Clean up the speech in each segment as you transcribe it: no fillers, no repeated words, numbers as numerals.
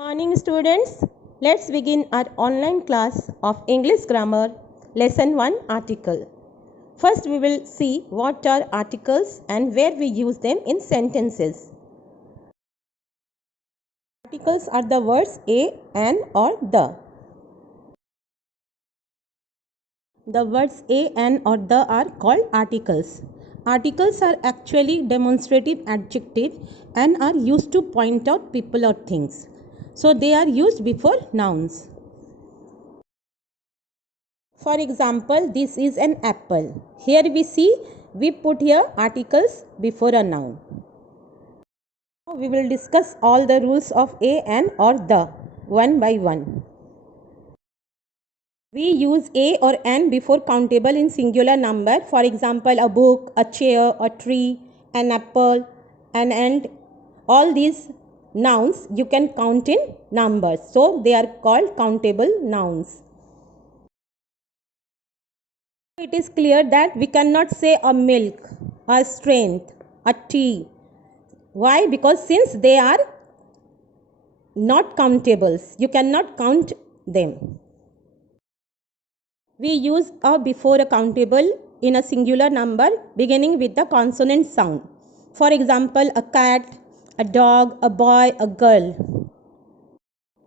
Morning students, let's begin our online class of English grammar lesson 1 article. First we will see what are articles and where we use them in sentences. Articles are the words a, an or the. The words a, an or the are called articles. Articles are actually demonstrative adjective and are used to point out people or things. So they are used before nouns. For example, this is an apple. Here we put here articles before a noun. Now we will discuss all the rules of a, an or the one by one. We use a or an before countable in singular number. For example, a book, a chair, a tree, an apple, an ant. All these nouns you can count in numbers. So they are called countable nouns. It is clear that we cannot say a milk, a strength, a tea. Why? Because since they are not countables, you cannot count them. We use a before a countable in a singular number beginning with the consonant sound. For example, a cat, a dog, a boy, a girl.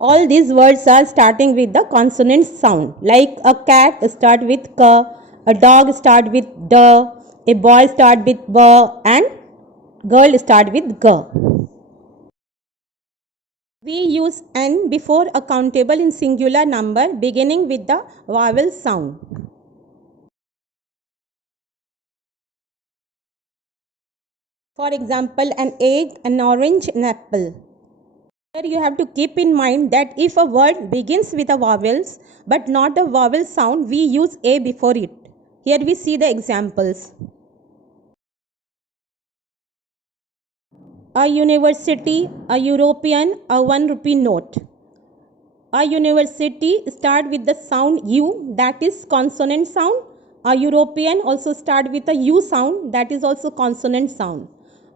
All these words are starting with the consonant sound. Like a cat start with k, a dog start with d, a boy start with b, and girl start with g. We use n before a countable in singular number beginning with the vowel sound. For example, an egg, an orange, an apple. Here you have to keep in mind that if a word begins with a vowels but not a vowel sound, we use a before it. Here we see the examples. A university, a European, a 1 rupee note. A university start with the sound U, that is consonant sound. A European also start with a U sound, that is also consonant sound.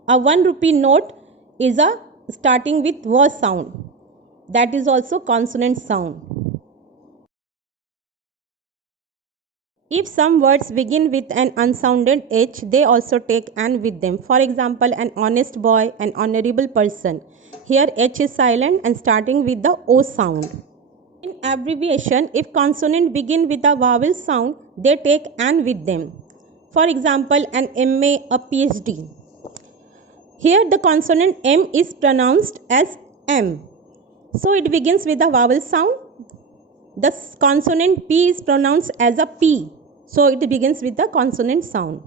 A 1 rupee note is a starting with V sound, that is also consonant sound. If some words begin with an unsounded H, they also take an with them. For example, an honest boy, an honorable person. Here H is silent and starting with the O sound. In abbreviation, if consonant begin with a vowel sound, they take an with them. For example, an MA, a PhD. Here the consonant M is pronounced as M. So it begins with a vowel sound. The consonant P is pronounced as a P. So it begins with the consonant sound.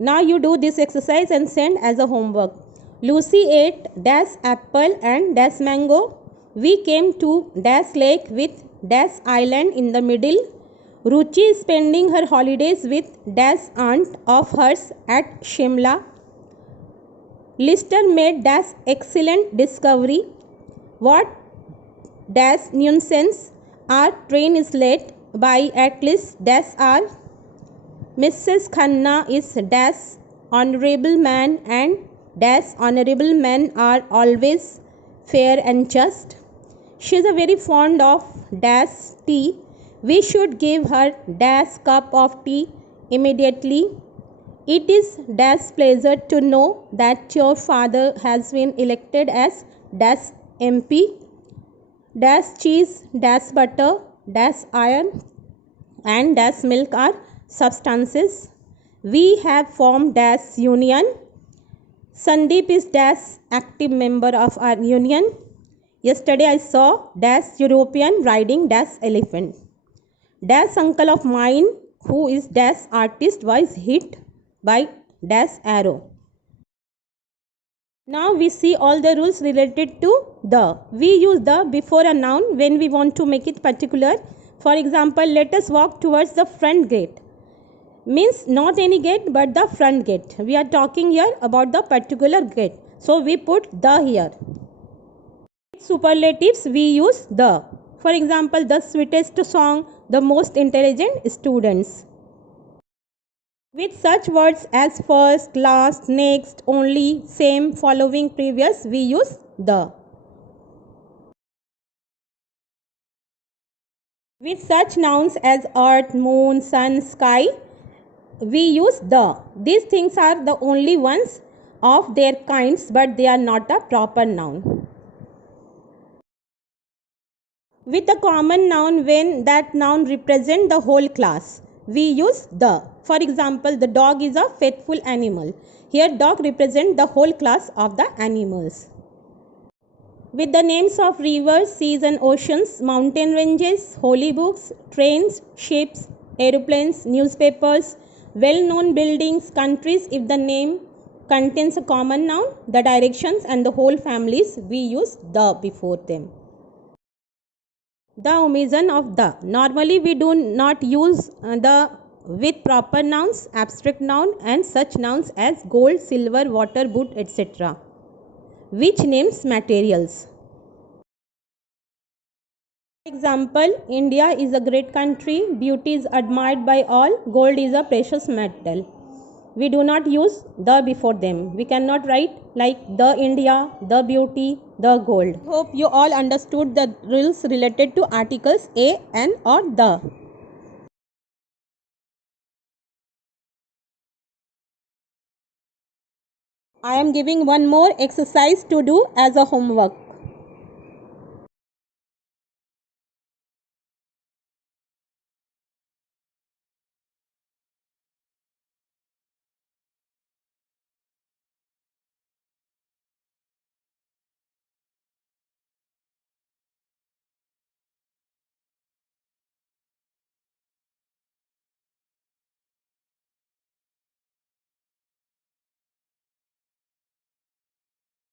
Now you do this exercise and send as a homework. Lucy ate dash apple and dash mango. We came to dash lake with dash island in the middle. Ruchi is spending her holidays with dash aunt of hers at Shimla. Lister made dash excellent discovery. What dash nuisance. Our train is late by at least dash hour. Mrs. Khanna is dash honorable man and dash honorable men are always fair and just. She is very fond of dash tea. We should give her dash cup of tea immediately. It is dash pleasure to know that your father has been elected as dash MP. Dash cheese, dash butter, dash iron and dash milk are substances. We have formed dash union. Sandeep is dash active member of our union. Yesterday I saw dash European riding dash elephant. Dash uncle of mine who is dash artist was hit by dash arrow. Now we see all the rules related to the. We use the before a noun when we want to make it particular. For example, let us walk towards the front gate. Means not any gate but the front gate. We are talking here about the particular gate. So we put the here. Superlatives we use the. For example, the sweetest song, the most intelligent students. With such words as first, last, next, only, same, following, previous, we use the. With such nouns as earth, moon, sun, sky, we use the. These things are the only ones of their kinds, but they are not a proper noun. With a common noun, when that noun represents the whole class, we use the. For example, the dog is a faithful animal. Here, dog represents the whole class of the animals. With the names of rivers, seas and oceans, mountain ranges, holy books, trains, ships, aeroplanes, newspapers, well-known buildings, countries, if the name contains a common noun, the directions and the whole families, we use the before them. The omission of the. Normally we do not use the with proper nouns, abstract noun and such nouns as gold, silver, water, wood, etc. Which names materials. Example, India is a great country, beauty is admired by all, gold is a precious metal. We do not use the before them. We cannot write like the India, the beauty, the gold. Hope you all understood the rules related to articles a, an or the. I am giving one more exercise to do as a homework.